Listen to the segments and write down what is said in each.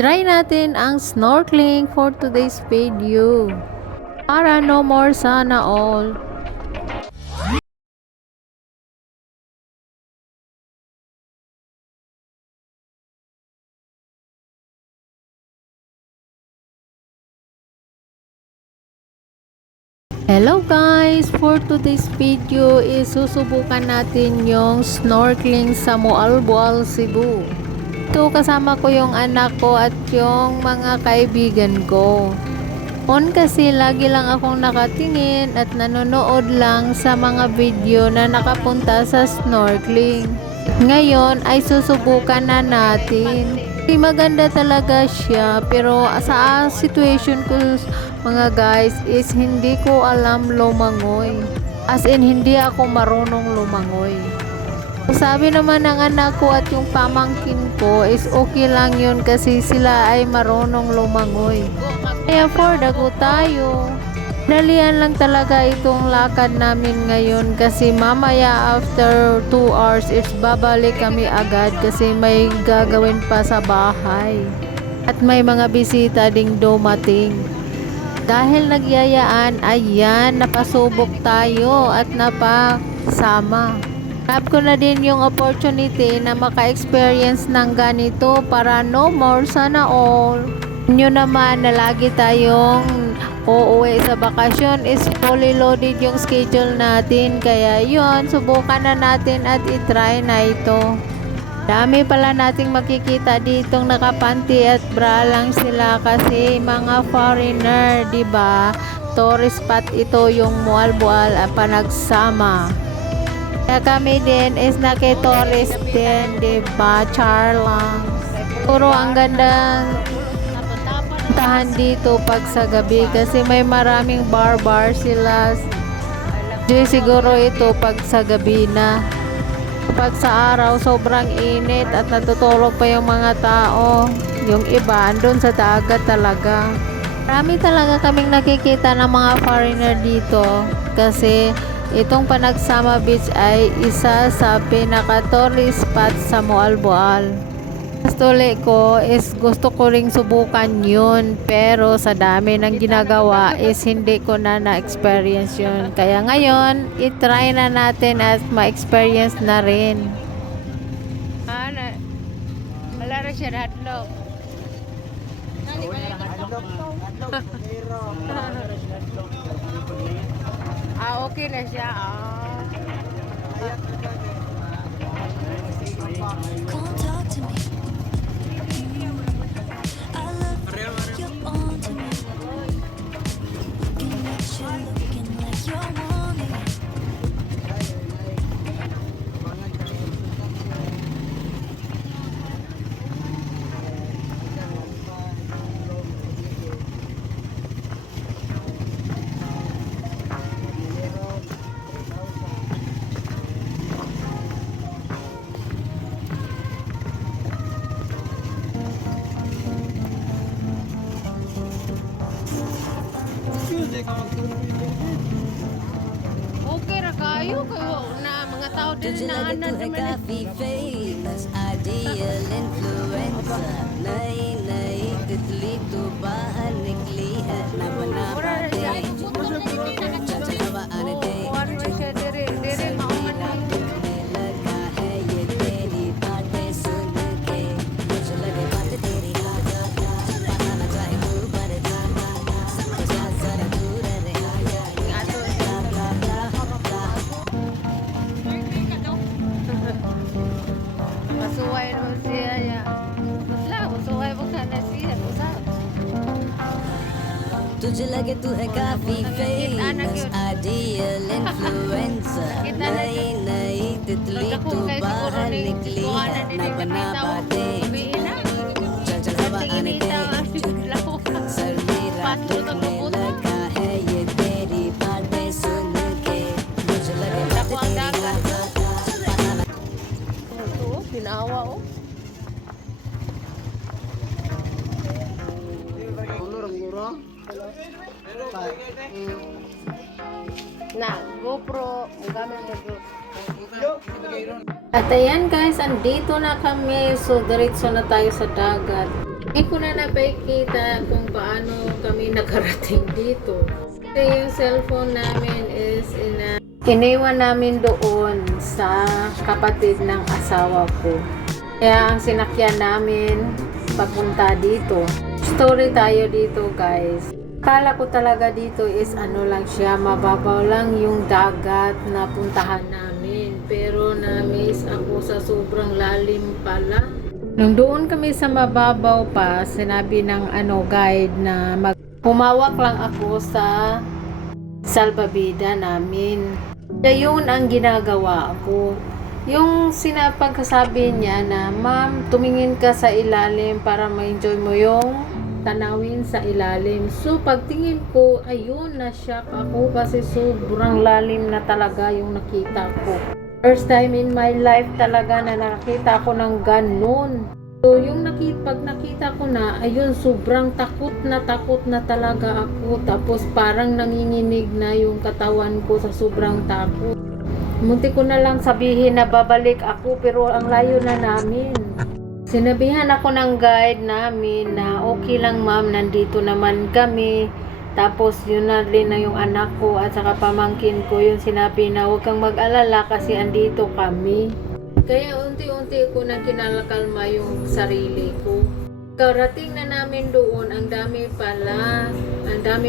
Try natin ang snorkeling for today's video. Para no more sana all. Hello guys! For today's video is susubukan natin yung snorkeling sa Moalboal, Cebu. Ito kasama ko yung anak ko at yung mga kaibigan ko. Kasi lagi lang akong nakatingin at nanonood lang sa mga video na nakapunta sa snorkeling. Ngayon ay susubukan na natin. Maganda talaga siya pero sa situation ko mga guys is hindi ko alam lumangoy. As in hindi ako marunong lumangoy. Sabi naman ng anak ko at yung pamangkin ko is okay lang yun kasi sila ay marunong lumangoy. Kaya for dago tayo. Dalian lang talaga itong lakad namin ngayon kasi mamaya after 2 hours is babalik kami agad kasi may gagawin pa sa bahay. At may mga bisita ding dumating. Dahil nagyayaan, ayan, napasubok tayo at napasama. Grab ko na din yung opportunity na maka-experience ng ganito para no more sana all. Nyo naman na lagi tayong uuwi sa bakasyon is fully loaded yung schedule natin. Kaya yun, subukan na natin at itry na ito. Dami pala nating makikita ditong nakapanty at bra lang sila kasi mga foreigner, diba? Tourist spot ito yung Moalboal ang panagsama. Kaya kami din is naki-tourist din, diba? Char lang. Puro ang gandang tahan dito pag sa gabi kasi may maraming bar sila. Di siguro ito pag sa gabi na. Pag sa araw sobrang init at natutulog pa yung mga tao. Yung iba andun sa dagat talaga. Marami talaga kaming nakikita ng mga foreigner dito kasi itong Panagsama Beach ay isa sa pinaka-tourist spot sa Moalboal. Tuli ko is gusto ko ring subukan yun pero sa dami ng ginagawa is hindi ko na na-experience yun. Kaya ngayon, itry na natin at ma-experience na rin. Wala rin siya na hadlok. Okay na siya. Come talk to me. I love you're on to me. Looking at you, looking like you're wanting. Okay ra kayo na mga tao din na काफी famous ideal influencer नई नई तितली तो बाहर निकली है ना बना पाते चल चल हवा आने दे टूटने लगा है ये तेरी बातें सुन के मुझे लगे बातें तेरी पता न चाहे तू पर जा जरा दूर रे Masuway naman siya ya. Masuway mo ka na siya. तुझे लगे तू है काफी फेमस आइडियल इन्फ्लुएंसर नई नई तितली तू बाहर निकली है ना बना बातें चल चल हवा आने दे सर मेरा टूटने लगा है ये तेरी बातें सुन के मुझे लगे बातें तेरी Pinawa oh. Na, GoPro, gamit mo GoPro. At ayan guys, andito na kami. So, diretso na tayo sa dagat. Hindi ko na napakita kung paano kami nakarating dito. Kasi yung cellphone namin is iniwan namin doon sa kapatid ng asawa ko. Kaya ang sinakyan namin papunta dito. Story tayo dito guys. Akala ko talaga dito is ano lang siya, mababaw lang yung dagat na puntahan namin. Pero na-miss ako sa sobrang lalim pala. Nung doon kami sa mababaw pa, sinabi ng guide na humawak lang ako sa salbabida namin. Kaya yun ang ginagawa ko. Yung sinapagkasabi niya na, ma'am, tumingin ka sa ilalim para ma-enjoy mo yung tanawin sa ilalim. So, pagtingin ko, ayun, na-shock ako kasi sobrang lalim na talaga yung nakita ko. First time in my life talaga na nakita ko ng ganun. So, yung pag nakita ko na, ayun, sobrang takot na talaga ako. Tapos, parang nanginginig na yung katawan ko sa sobrang takot. Munti ko na lang sabihin na babalik ako, pero ang layo na namin. Sinabihan ako ng guide namin na okay lang ma'am, nandito naman kami. Tapos yun na rin na yung anak ko at saka pamangkin ko, yung sinabi na huwag kang mag-alala kasi andito kami. Kaya unti-unti ko na kinalakalma yung sarili ko. Karating na namin doon, ang dami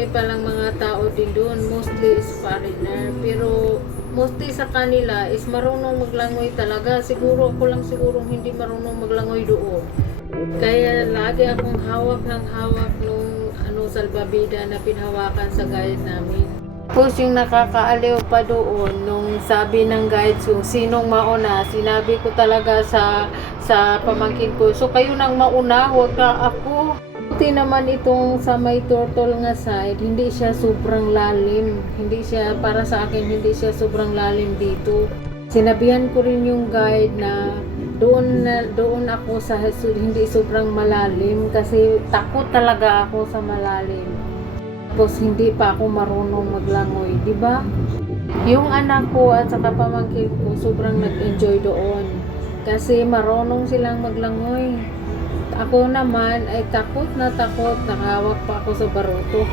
palang mga tao din doon, mostly is foreigner. Pero mostly sa kanila is marunong maglangoy talaga. Siguro ako lang sigurong hindi marunong maglangoy doon. Kaya lagi akong hawak nung salbabida na pinhawakan sa guide namin. Tapos yung nakakaaliw pa doon, nung sabi ng guide kung sinong mauna, sinabi ko talaga sa pamangkin ko, so kayo nang mauna, huwag na ako. Buti naman itong sa may turtle nga side, hindi siya sobrang lalim. Hindi siya, para sa akin, hindi siya sobrang lalim dito. Sinabihan ko rin yung guide na doon ako sa hindi sobrang malalim kasi takot talaga ako sa malalim. Tapos hindi pa ako marunong maglangoy, di ba? Yung anak ko at saka pamangkin ko sobrang nag-enjoy doon kasi marunong silang maglangoy. Ako naman ay takot, nakahawak pa ako sa baruto.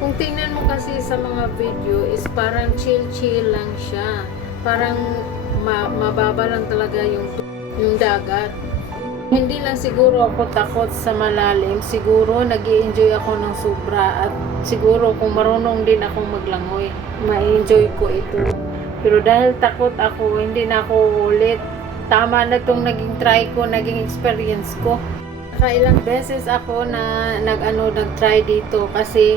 Kung tingnan mo kasi sa mga video is parang chill lang siya. Parang mababa lang talaga yung dagat. Hindi lang siguro ako takot sa malalim, siguro nag-i-enjoy ako ng sobra at siguro kung marunong din akong maglangoy, ma-enjoy ko ito. Pero dahil takot ako, hindi na ako ulit. Tama na itong naging try ko, naging experience ko. Ilang beses ako na nag-try dito kasi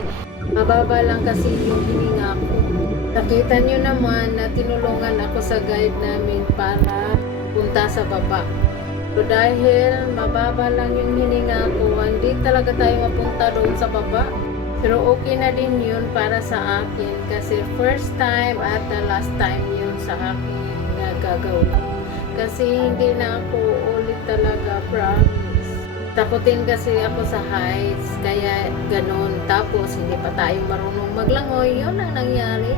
mababa lang kasi yung hininga ko. Nakita nyo naman na tinulungan ako sa guide namin para punta sa baba. So dahil mababa lang yung hininga ko, hindi talaga tayo mapunta doon sa baba. Pero okay na din yun para sa akin kasi first time at the last time yun sa akin na gagawin. Kasi hindi na ako ulit talaga, promise. Takutin kasi ako sa heights, kaya ganun. Tapos hindi pa tayo marunong maglangoy, yun ang nangyari.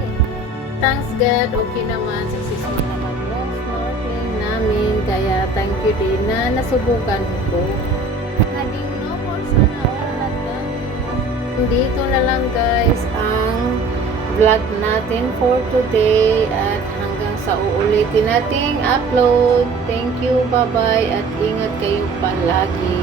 Thanks God, okay naman, successful naman yung snorkeling namin. Kaya thank you din na nasubukan ko. Nading no more sana all na done. Dito na lang guys ang vlog natin for today at hanggang sa uulitin nating upload. Thank you, bye bye at ingat kayo palagi.